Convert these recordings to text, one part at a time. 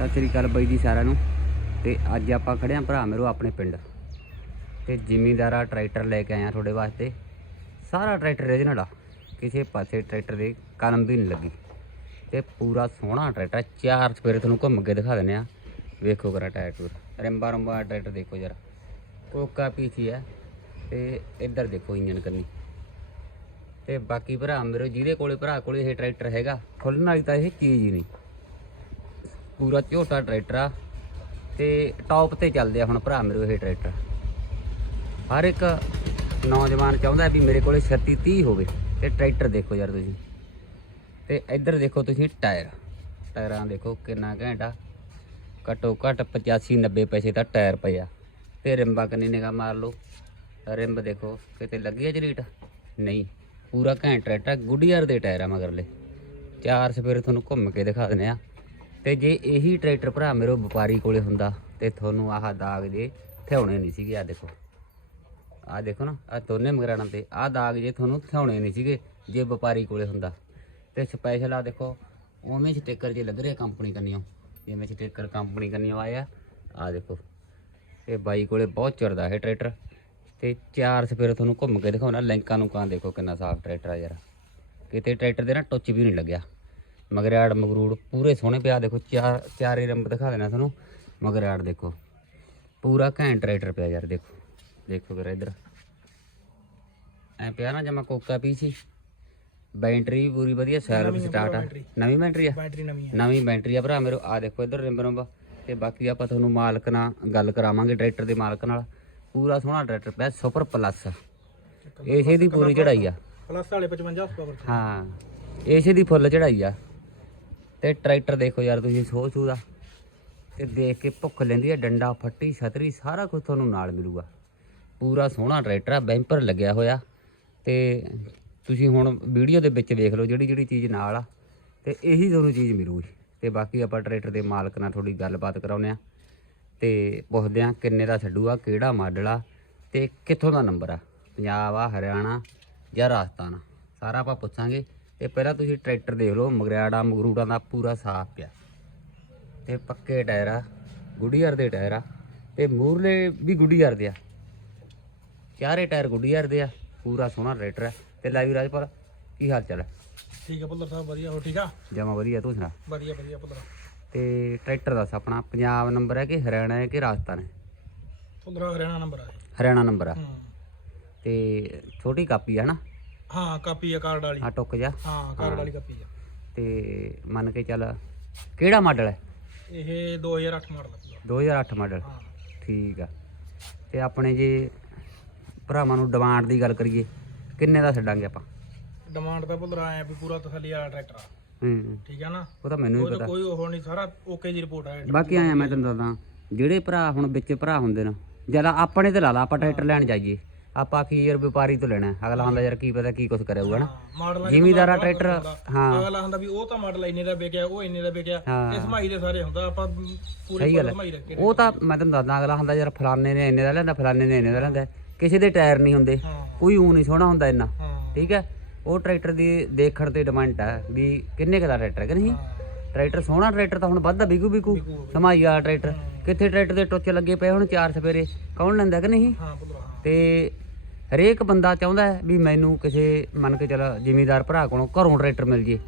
ਸਤਿ ਸ੍ਰੀ ਅਕਾਲ ਬਾਈ ਜੀ ਸਾਰਿਆਂ ਨੂੰ। ਤੇ ਅੱਜ ਆਪਾਂ ਖੜੇ ਆਂ ਭਰਾ ਮੇਰੋ ਆਪਣੇ ਪਿੰਡ। ਤੇ ਜ਼ਿਮੀਂਦਾਰਾ ਟਰੈਕਟਰ ਲੈ ਕੇ ਆਇਆ ਤੁਹਾਡੇ ਵਾਸਤੇ। ਸਾਰਾ ਟਰੈਕਟਰ ਰੀਜਨਲ ਆ। ਕਿਸੇ ਪਾਸੇ ਟਰੈਕਟਰ ਦੇ ਕਲਮ ਵੀ ਨਹੀਂ ਲੱਗੀ। ਤੇ ਪੂਰਾ ਸੋਹਣਾ ਟਰੈਕਟਰ ਚਾਰ ਸਪੇਰੇ ਤੁਹਾਨੂੰ ਘੁੰਮ ਕੇ ਦਿਖਾ ਦਿੰਦੇ ਆ। ਵੇਖੋ ਕਰਾ ਟਾਇਰ ਟੂਰ। ਰਿੰਬਾ ਰੰਬਾ ਟਰੈਕਟਰ ਦੇਖੋ ਜਰਾ। ਕੋਕਾ ਪੀਸੀ ਹੈ ਤੇ ਇੱਧਰ ਦੇਖੋ ਇੰਜਨ ਕੰਨੀ। ਤੇ ਬਾਕੀ ਭਰਾ ਮੇਰੇ, ਜਿਹਦੇ ਕੋਲੇ ਭਰਾ ਕੋਲੇ ਇਹ ਟਰੈਕਟਰ ਹੈਗਾ, ਖੁੱਲਣ ਵਾਲੀ ਤਾਂ ਇਹ ਚੀਜ਼ ਹੀ ਨਹੀਂ ਪੂਰਾ ਝੋਟਾ ਟਰੈਕਟਰ ਆ ਤੇ ਟੌਪ ਤੇ ਚੱਲਦੇ ਆ ਹੁਣ ਭਰਾ ਮੇਰੇ ਇਹ ਟਰੈਕਟਰ। ਹਰ ਇੱਕ ਨੌਜਵਾਨ ਚਾਹੁੰਦਾ ਵੀ ਮੇਰੇ ਕੋਲੇ 36 30 ਹੋਵੇ। ਤੇ ਟਰੈਕਟਰ ਦੇਖੋ ਯਾਰ ਤੁਸੀਂ। ਤੇ ਇੱਧਰ ਦੇਖੋ ਤੁਸੀਂ ਟਾਇਰ। ਟਾਇਰਾਂ ਦੇਖੋ ਕਿੰਨਾ ਘੈਂਟਾ ਘੱਟੋ ਘੱਟ 85 90 ਪੈਸੇ ਦਾ ਟਾਇਰ ਪਿਆ। ਤੇ ਰਿੰਬਾ ਕੰਨੀ ਨਿਗਾ ਮਾਰ ਲਓ। ਰਿੰਬ ਦੇਖੋ ਕਿਤੇ ਲੱਗੀ ਹੈ ਜਰੀਟ? ਨਹੀਂ। ਪੂਰਾ ਘੈਂਟ ਟਰੈਕਟਰ ਗੁੱਡੀਅਰ ਦੇ ਟਾਇਰ ਆ ਮਗਰਲੇ। ਚਾਰ ਸਪੇਰੇ ਤੁਹਾਨੂੰ ਘੁੰਮ ਕੇ ਦਿਖਾ ਦਿੰਦੇ ਆ। ਤੇ ਜੇ ਇਹੀ ਟਰੈਕਟਰ ਭਰਾ ਮੇਰੇ ਵਪਾਰੀ ਕੋਲੇ ਹੁੰਦਾ, ਤੇ ਤੁਹਾਨੂੰ ਆਹ ਦਾਗ ਜੇ ਥਿਆਉਣੇ ਨਹੀਂ ਸੀਗੇ ਆ ਦੇਖੋ। ਆ ਦੇਖੋ ਨਾ ਆ ਦੋਨੇ ਮਗਰਾਣਾ ਤੇ ਆ ਦਾਗ ਜੇ ਤੁਹਾਨੂੰ ਥਿਆਉਣੇ ਨਹੀਂ ਸੀਗੇ, ਜੇ ਵਪਾਰੀ ਕੋਲੇ ਹੁੰਦਾ। ਤੇ ਸਪੈਸ਼ਲ ਆ ਦੇਖੋ, ਉਵੇਂ ਸਟicker ਜੇ ਲੱਗ ਰਿਹਾ ਕੰਪਨੀ ਕੰਨੀਓ, ਜਿਵੇਂ ਸਟicker ਕੰਪਨੀ ਕੰਨੀਓ ਆਇਆ ਆ ਦੇਖੋ। ਤੇ ਬਾਈ ਕੋਲੇ ਬਹੁਤ ਚੜਦਾ ਇਹ ਟਰੈਕਟਰ। ਤੇ ਚਾਰ ਸਪੇਰੇ ਤੁਹਾਨੂੰ ਘੁੰਮ ਕੇ ਦਿਖਾਉਣਾ, ਲਿੰਕਾਂ ਨੂੰ ਕਾਂ ਦੇਖੋ ਕਿੰਨਾ ਸਾਫ਼ ਟਰੈਕਟਰ ਆ ਯਾਰ। ਕਿਤੇ ਟਰੈਕਟਰ ਦੇ ਨਾ ਟੁੱਚ ਵੀ ਨਹੀਂ ਲੱਗਿਆ। ਮਗਰਾੜ ਮਗਰੂੜ ਪੂਰੇ ਸੋਹਣੇ ਪਿਆ ਦੇਖੋ ਚਾਰ ਚਾਰੇ ਰੰਬ ਦਿਖਾ ਦੇਣਾ ਤੁਹਾਨੂੰ। ਮਗਰਾੜ ਦੇਖੋ। ਪੂਰਾ ਘੈਂਟ ਟਰੈਕਟਰ ਪਿਆ ਯਾਰ ਦੇਖੋ। ਦੇਖੋ ਜਰਾ ਇੱਧਰ। ਐ ਪਿਆ ਨਾ ਜਮਾ ਕੋਕਾ ਪੀ ਸੀ ਬੈਟਰੀ ਵੀ ਪੂਰੀ ਵਧੀਆ ਸੈਲਫ ਸਟਾਰਟ ਆ। ਨਵੀਂ ਬੈਟਰੀ। ਆ? ਬੈਟਰੀ ਨਵੀਂ ਹੈ। ਨਵੀਂ ਬੈਟਰੀ ਆ ਭਰਾ ਮੇਰੇ ਆ ਦੇਖੋ ਇੱਧਰ ਰਿੰਬ ਰੰਬ। ਤੇ ਬਾਕੀ ਆਪਾਂ ਤੁਹਾਨੂੰ ਮਾਲਕ ਨਾਲ ਗੱਲ ਕਰਾਵਾਂਗੇ ਟਰੈਕਟਰ ਦੇ ਮਾਲਕ ਨਾਲ। ਪੂਰਾ ਸੋਹਣਾ ਟਰੈਕਟਰ ਪਿਆ ਸੁਪਰ ਪਲੱਸ। ਏਸੇ ਦੀ ਪੂਰੀ ਚੜਾਈ ਆ। ਪਲੱਸ ਵਾਲੇ 55 ਪਾਵਰ ਹਾਂ। ਏਸੇ ਦੀ ਫੁੱਲ ਚੜਾਈ ਆ। ਤੇ ਟਰੈਕਟਰ ਦੇਖੋ ਯਾਰ ਤੁਸੀਂ ਸੋਹ ਸੂ ਦਾ। ਤੇ ਦੇਖ ਕੇ ਭੁੱਖ ਲੈਂਦੀ ਆ, ਡੰਡਾ, ਫੱਟੀ, ਛਤਰੀ, ਸਾਰਾ ਕੁਝ ਤੁਹਾਨੂੰ ਨਾਲ ਮਿਲੂਗਾ। ਪੂਰਾ ਸੋਹਣਾ ਟਰੈਕਟਰ ਆ, ਬੈਂਪਰ ਲੱਗਿਆ ਹੋਇਆ। ਤੇ ਤੁਸੀਂ ਹੁਣ ਵੀਡੀਓ ਦੇ ਵਿੱਚ ਵੇਖ ਲਓ ਜਿਹੜੀ ਜਿਹੜੀ ਚੀਜ਼ ਨਾਲ ਆ, ਤੇ ਇਹੀ ਤੁਹਾਨੂੰ ਚੀਜ਼ ਮਿਲੂਗੀ। ਤੇ ਬਾਕੀ ਆਪਾਂ ਟਰੈਕਟਰ ਦੇ ਮਾਲਕ ਨਾਲ ਥੋੜੀ ਗੱਲਬਾਤ ਕਰਾਉਂਦੇ ਆ। ਤੇ ਪੁੱਛਦੇ ਆ ਕਿੰਨੇ ਦਾ ਛੱਡੂ ਆ, ਕਿਹੜਾ ਮਾਡਲ ਆ, ਤੇ ਕਿੱਥੋਂ ਦਾ ਨੰਬਰ ਆ। ਪੰਜਾਬ ਆ, ਹਰਿਆਣਾ ਜਾਂ ਰਾਜਸਥਾਨ ਆ। ਸਾਰਾ ਆਪਾਂ ਪੁੱਛਾਂਗੇ। ਤੇ ਪਹਿਲਾਂ ਤੁਸੀਂ ਟਰੈਕਟਰ ਦੇਖ ਲਓ ਮਗਰਿਆੜਾ ਮਗਰੂੜਾਂ ਦਾ ਪੂਰਾ ਸਾਫ਼ ਪਿਆ। ਤੇ ਪੱਕੇ ਟਾਇਰ ਆ ਗੁੱਡੀਅਰ ਦੇ ਟਾਇਰ ਆ ਤੇ ਮੂਰਲੇ ਵੀ ਗੁੱਡੀਅਰ ਦੇ ਆ। ਚਾਰੇ ਟਾਇਰ ਗੁੱਡੀਅਰ ਦੇ ਆ ਪੂਰਾ ਸੋਹਣਾ ਟਰੈਕਟਰ ਆ। ਤੇ ਲਾਈਵ ਰਾਜਪਾਲ ਕੀ ਹਾਲ ਚਾਲ ਹੈ ਠੀਕ ਹੈ ਪੁੱਤਰ ਸਾਹਿਬ ਵਧੀਆ ਹੋ ਠੀਕ ਆ? ਜਮਾ ਵਧੀਆ ਤੂੰ ਸੁਣਾ? ਵਧੀਆ ਵਧੀਆ ਪੁੱਤਰ ਤੇ ਟਰੈਕਟਰ ਦੱਸ ਆਪਣਾ ਪੰਜਾਬ ਨੰਬਰ ਹੈ ਕਿ ਹਰਿਆਣਾ ਹੈ ਕਿ ਰਾਜਸਥਾਨ ਹੈ ਪੁੱਤਰ ਹਰਿਆਣਾ ਨੰਬਰ ਆ। ਇਹ। ਹਰਿਆਣਾ ਨੰਬਰ ਆ। ਹੂੰ। ਤੇ ਛੋਟੀ ਕਾਪੀ ਆ ਨਾ ਹਾਂ ਕਾਪੀ ਆ ਕਾਰਡ ਵਾਲੀ। ਆ ਟੁੱਕ ਜਾ। ਹਾਂ ਕਾਰਡ ਵਾਲੀ ਕਾਪੀ ਆ। ਤੇ ਮੰਨ ਕੇ ਚੱਲ ਕਿਹੜਾ ਮਾਡਲ ਹੈ? ਇਹ 2008 ਮਾਡਲ ਆ 2008 ਮਾਡਲ। ਹਾਂ। ਠੀਕ ਆ। ਤੇ ਆਪਣੇ ਜੇ ਭਰਾਵਾਂ ਨੂੰ ਡਿਮਾਂਡ ਦੀ ਗੱਲ ਕਰੀਏ ਕਿੰਨੇ ਦਾ ਛੱਡਾਂਗੇ ਆਪਾਂ? ਡਿਮਾਂਡ ਤਾਂ ਪੁੱਤਰ ਆਇਆ ਵੀ ਪੂਰਾ ਤਸੱਲੀ ਵਾਲਾ ਟਰੈਕਟਰ ਆ। ਹੂੰ। ਠੀਕ ਆ ਨਾ? ਉਹ ਤਾਂ ਮੈਨੂੰ ਵੀ ਪਤਾ। ਕੋਈ ਉਹ ਨਹੀਂ ਸਾਰਾ ਓਕੇ ਦੀ ਰਿਪੋਰਟ ਆ। ਬਾਕੀ ਆਇਆ ਮੈਂ ਤੈਨੂੰ ਦੱਸਦਾ ਜਿਹੜੇ ਭਰਾ ਹੁਣ ਵਿੱਚ ਭਰਾ ਹੁੰਦੇ ਨੇ ਜਦ ਆਪਣੇ ਤੇ ਲਾ ਲਾ ਆਪਾਂ ਟਰੈਕਟਰ ਲੈਣ ਜਾਈਏ। ਆਪਾਂ ਕੀ ਯਾਰ ਵਪਾਰੀ ਤੋਂ ਲੈਣਾ ਅਗਲਾ ਹੁੰਦਾ ਯਾਰ ਕੀ ਪਤਾ ਕੀ ਕੁਝ ਕਰਿਆ ਹੋਊਗਾ ਨਾ ਮਾਡਲ ਜ਼ਿਮੀਦਾਰਾ ਟਰੈਕਟਰ ਹਾਂ। ਅਗਲਾ ਹੁੰਦਾ ਵੀ ਉਹ ਤਾਂ ਮਾਡਲ ਇੰਨੇ ਦਾ ਵਿਕਿਆ ਉਹ ਇੰਨੇ ਦਾ ਵਿਕਿਆ। ਹਾਂ। ਇਸ ਸਮਾਈ ਦੇ ਸਾਰੇ ਹੁੰਦਾ ਆਪਾਂ ਪੂਰੇ ਸਹੀ ਗੱਲ ਹੈ। ਸਮਾਈ ਰੱਖੇ ਉਹ ਤਾਂ ਮੈਂ ਤੈਨੂੰ ਦੱਸਦਾ ਅਗਲਾ ਹੁੰਦਾ ਯਾਰ ਫਲਾਣੇ ਨੇ ਇੰਨੇ ਦਾ ਲੈਂਦਾ ਫਲਾਣੇ ਨੇ ਇੰਨੇ ਦਾ ਲੈਂਦਾ ਕਿਸੇ ਦੇ ਟਾਇਰ ਨਹੀਂ ਹੁੰਦੇ ਹਾਂ। ਕੋਈ ਊ ਨਹੀਂ ਸੋਹਣਾ ਹੁੰਦਾ ਇੰਨਾ। ਹਾਂ। ਠੀਕ ਹੈ? ਉਹ ਟਰੈਕਟਰ ਦੀ ਦੇਖਣ ਤੇ ਡਿਮਾਂਡ ਹੈ ਵੀ ਕਿੰਨੇ ਕੁ ਦਾ ਟਰੈਕਟਰ ਹੈ ਕਿ ਨਹੀਂ? ਟਰੈਕਟਰ ਸੋਹਣਾ ਟਰੈਕਟਰ ਤਾਂ ਹੁਣ ਵੱਧਦਾ ਵਿਕੂ ਵਿਕੂ ਸਮਾਈ ਵਾਲਾ ਟਰੈਕਟਰ। ਕਿੱਥੇ ਟਰੈਕਟਰ ਦੇ ਟੁੱਚ ਲੱਗੇ ਪਏ ਹੁਣ ਚਾਰ ਸਪੇਰੇ ਕੌਣ ਲੈਂਦਾ ਕਿ ਨਹੀਂ? ਹਾਂ ਤੇ ਹਰੇਕ ਬੰਦਾ ਚਾਹੁੰਦਾ ਹੈ ਵੀ ਮੈਨੂੰ ਕਿਸੇ ਮੰਨ ਕੇ ਚੱਲ ਜ਼ਿਮੀਦਾਰ ਭਰਾ ਕੋਲੋਂ ਘਰੋਂ ਟਰੈਕਟਰ ਮਿਲ ਜੇ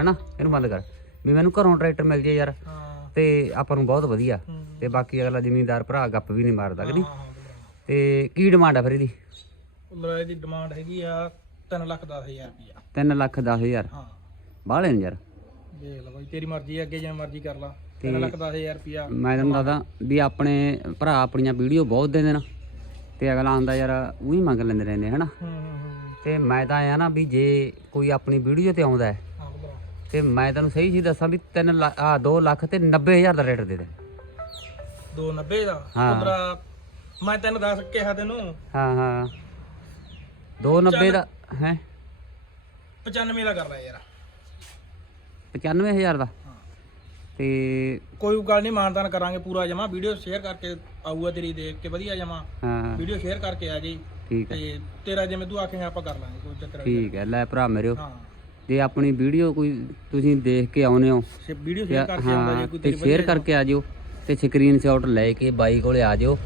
ਹਨਾ? ਇਹਨੂੰ ਬੰਦ ਕਰ। ਵੀ ਮੈਨੂੰ ਘਰੋਂ ਟਰੈਕਟਰ ਮਿਲ ਜੇ ਯਾਰ। ਤੇ ਆਪਾਂ ਨੂੰ ਬਹੁਤ ਵਧੀਆ। ਤੇ ਬਾਕੀ ਅਗਲਾ ਜ਼ਿਮੀਦਾਰ ਭਰਾ ਗੱਪ ਵੀ ਨਹੀਂ ਮਾਰਦਾ ਕਿ ਨਹੀਂ ਹਾਂ ਹਾਂ ਪੁੱਤਰ ਤੇ ਕੀ ਡਿਮਾਂਡ ਆ ਫਿਰ ਇਹਦੀ? ਪੁੱਤਰ ਇਹਦੀ ਡਿਮਾਂਡ ਹੈਗੀ ਆ 3 ਲੱਖ 10000 ਰੁਪਇਆ 3 ਲੱਖ 10000 ਹਾਂ। ਬਾਹਲੇ ਨੇ ਯਾਰ। ਦੇਖ ਲਓ ਬਾਈ ਤੇਰੀ ਮਰਜ਼ੀ ਅੱਗੇ ਜਿਵੇਂ ਮਰਜ਼ੀ ਕਰ ਲਾ। 3 ਲੱਖ 10000 ਰੁਪਇਆ ਮੈਂ ਤੁਹਾਨੂੰ ਦੱਸਦਾ ਵੀ ਆਪਣੇ ਭਰਾ ਆਪਣੀਆਂ ਵੀਡੀਓ ਬਹੁਤ ਦਿੰਦੇ ਨੇ। ਤੇ ਅਗਲਾ ਆਂਦਾ ਯਾਰ ਉਹੀ ਮੰਗ ਲੈਂਦੇ ਰਹਿੰਦੇ ਹਨਾ? ਤੇ ਮੈਂ ਤਾਂ ਆਇਆ ਨਾ ਵੀ ਜੇ ਕੋਈ ਆਪਣੀ ਵੀਡੀਓ ਤੇ ਆਉਂਦਾ ਹੈ ਤੇ ਮੈਂ ਤੈਨੂੰ ਸਹੀ ਸੀ ਦੱਸਾਂ ਵੀ 3 ਲੱਖ ਆ 2 ਲੱਖ ਤੇ 90000 ਦਾ ਰੇਟ ਦੇ ਦੇ। 290 ਦਾ? ਹਾਂ। ਮੈਂ ਤੈਨੂੰ ਦੱਸ ਕਿਹਾ ਤੈਨੂੰ? ਹਾਂ ਹਾਂ। 290 ਦਾ ਹੈ? 95 ਦਾ ਕਰ ਲੈ ਯਾਰ। 95000 ਦਾ? ਤੇ ਕੋਈ ਗੱਲ ਨਹੀਂ ਮਾਨਦਾਨ ਕਰਾਂਗੇ ਪੂਰਾ ਜਮਾ। ਵੀਡੀਓ ਸ਼ੇਅਰ ਕਰਕੇ ਆਊਗਾ ਤੇਰੀ ਦੇਖ ਕੇ ਵਧੀਆ ਜਮਾ। ਹਾਂ। ਵੀਡੀਓ ਸ਼ੇਅਰ ਕਰਕੇ ਆ ਜੀ। ਠੀਕ ਹੈ ਤੇ ਤੇਰਾ ਜਿਵੇਂ ਤੂੰ ਆਖੇਂਗਾ ਆਪਾਂ ਕਰ ਲਾਂਗੇ ਕੋਈ ਚੱਕਰ ਨਹੀਂ। ਠੀਕ ਹੈ ਲੈ ਭਰਾ ਮੇਰੇ ਹਾਂ। ਜੇ ਆਪਣੀ ਵੀਡੀਓ ਕੋਈ ਤੁਸੀਂ ਦੇਖ ਕੇ ਆਉਨੇ ਹੋ। ਵੀਡੀਓ ਤੇ ਸ਼ੇਅਰ ਕਰਕੇ ਆਉਂਦਾ ਜੇ ਕੋਈ ਤੇ ਸ਼ੇਅਰ ਕਰਕੇ ਆ ਜਿਓ ਤੇ ਸਕਰੀਨਸ਼ਾਟ ਲੈ ਕੇ ਬਾਈ ਕੋਲੇ ਆ ਜਿਓ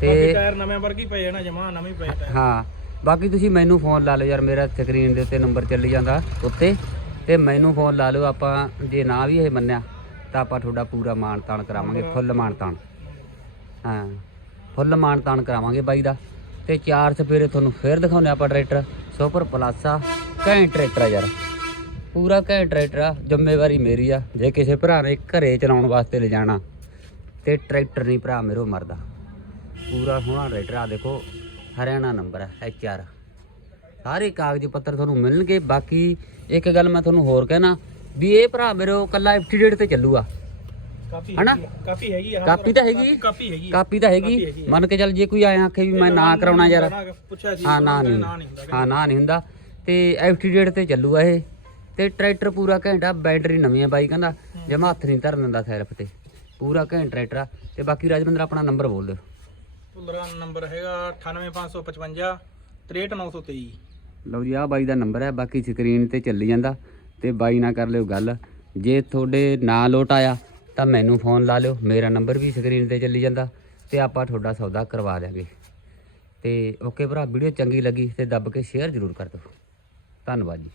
ਤੇ ਤੇ ਟਾਇਰ ਨਵੇਂ ਵਰਗੀ ਪਏ ਨਾ ਜਮਾ ਨਵੇਂ ਪਏ ਟਾਇਰ ਹਾਂ ਬਾਕੀ ਤੁਸੀਂ ਮੈਨੂੰ ਫੋਨ ਲਾ ਲਓ ਯਾਰ ਮੇਰਾ ਸਕਰੀਨ ਦੇ ਉੱਤੇ ਨੰਬਰ ਚੱਲੀ ਜਾਂਦਾ ਉੱਤੇ। ਤੇ ਮੈਨੂੰ ਫੋਨ ਲਾ ਲਓ ਆਪਾਂ ਜੇ ਨਾ ਵੀ ਇਹ ਮੰਨਿਆ। ਤਾਂ ਆਪਾਂ ਤੁਹਾਡਾ ਪੂਰਾ ਮਾਣ ਤਾਣ ਕਰਾਵਾਂਗੇ ਫੁੱਲ ਮਾਣ ਤਾਣ। ਹਾਂ ਫੁੱਲ ਮਾਣ ਤਾਣ ਕਰਾਵਾਂਗੇ ਬਾਈ ਦਾ। ਤੇ ਚਾਰ ਸਪੇਰੇ ਤੁਹਾਨੂੰ ਫੇਰ ਦਿਖਾਉਨੇ ਆਪਾਂ ਟਰੈਕਟਰ। ਸੁਪਰ ਪਲਾਸਾ ਘੈਂਟ ਟਰੈਕਟਰ ਆ ਯਾਰ। ਪੂਰਾ ਘੈਂਟ ਟਰੈਕਟਰ ਆ ਜ਼ਿੰਮੇਵਾਰੀ ਮੇਰੀ ਆ। ਜੇ ਕਿਸੇ ਭਰਾ ਨੇ ਘਰੇ ਚਲਾਉਣ ਵਾਸਤੇ ਲੈ ਜਾਣਾ ਤੇ ਟਰੈਕਟਰ ਨਹੀਂ ਭਰਾ ਮੇਰੋ ਮਰਦਾ। ਪੂਰਾ ਸੋਹਣਾ ਟਰੈਕਟਰ ਆ ਦੇਖੋ ਹਰਿਆਣਾ ਨੰਬਰ ਹੈ ਐਚ ਆਰ ਸਾਰੇ ਕਾਗਜ਼ ਪੱਤਰ ਤੁਹਾਨੂੰ ਮਿਲਣਗੇ ਬਾਕੀ ਇੱਕ ਗੱਲ ਮੈਂ ਤੁਹਾਨੂੰ ਹੋਰ ਕਹਿਣਾ ਵੀ ਇਹ ਭਰਾ ਮੇਰੇ ਕੱਲਾ ਐਫਟੀਡੇਟ ਤੇ ਚੱਲੂਗਾ। ਕਾਫੀ ਹਨਾ? ਆ, ਕਾਫੀ ਹੈਗੀ ਆ ਕਾਪੀ ਤਾਂ ਹੈਗੀ? ਕਾਫੀ ਹੈਗੀ ਆ। ਕਾਪੀ ਤਾਂ ਹੈਗੀ। ਆ। ਮੰਨ ਕੇ ਚੱਲ ਜੇ ਕੋਈ ਆਇਆ ਆਖੇ ਵੀ ਮੈਂ ਨਾ ਕਰਾਉਣਾ ਯਾਰ। ਹਾਂ ਨਾ ਨਹੀਂ ਹਾਂ ਨਾ ਨਹੀਂ ਹੁੰਦਾ। ਤੇ ਐਫਟੀਡੇਟ ਤੇ ਚੱਲੂਗਾ ਇਹ। ਤੇ ਟਰੈਕਟਰ ਪੂਰਾ ਘੰਟਾ ਬੈਟਰੀ ਨਵੀਂ ਆ ਬਾਈ ਕਹਿੰਦਾ। ਜਮਾ ਹੱਥ ਨਹੀਂ ਧਰਨ ਦਿੰਦਾ ਸੈਲਫ ਤੇ। ਪੂਰਾ ਘੈਂਟ ਟਰੈਕਟਰ ਆ। ਤੇ ਬਾਕੀ ਰਾਜਵਿੰਦਰ ਆਪਣਾ ਨੰਬਰ ਬੋਲ ਦਿਓ। ਭੁੱਲਰਾ ਨੰਬਰ ਹੈਗਾ 98555 63923 ਲਓ ਜੀ ਆਹ ਬਾਈ ਦਾ ਨੰਬਰ ਹੈ ਬਾਕੀ ਸਕਰੀਨ ਤੇ ਚੱਲੀ ਜਾਂਦਾ। ਤੇ ਬਾਈ ਨਾਲ ਕਰ ਲਿਓ ਗੱਲ। ਜੇ ਤੁਹਾਡੇ ਨਾ ਲੋਟ ਆਇਆ, ਤਾਂ ਮੈਨੂੰ ਫੋਨ ਲਾ ਲਿਓ। ਮੇਰਾ ਨੰਬਰ ਵੀ ਸਕਰੀਨ ਤੇ ਚੱਲੀ ਜਾਂਦਾ ਤੇ ਆਪਾਂ ਤੁਹਾਡਾ ਸੌਦਾ ਕਰਵਾ ਦਿਆਂਗੇ। ਤੇ ਓਕੇ ਭਰਾ ਵੀਡੀਓ ਚੰਗੀ ਲੱਗੀ ਤੇ ਦੱਬ ਕੇ ਸ਼ੇਅਰ ਜ਼ਰੂਰ ਕਰ ਦਿਓ। ਧੰਨਵਾਦ ਜੀ।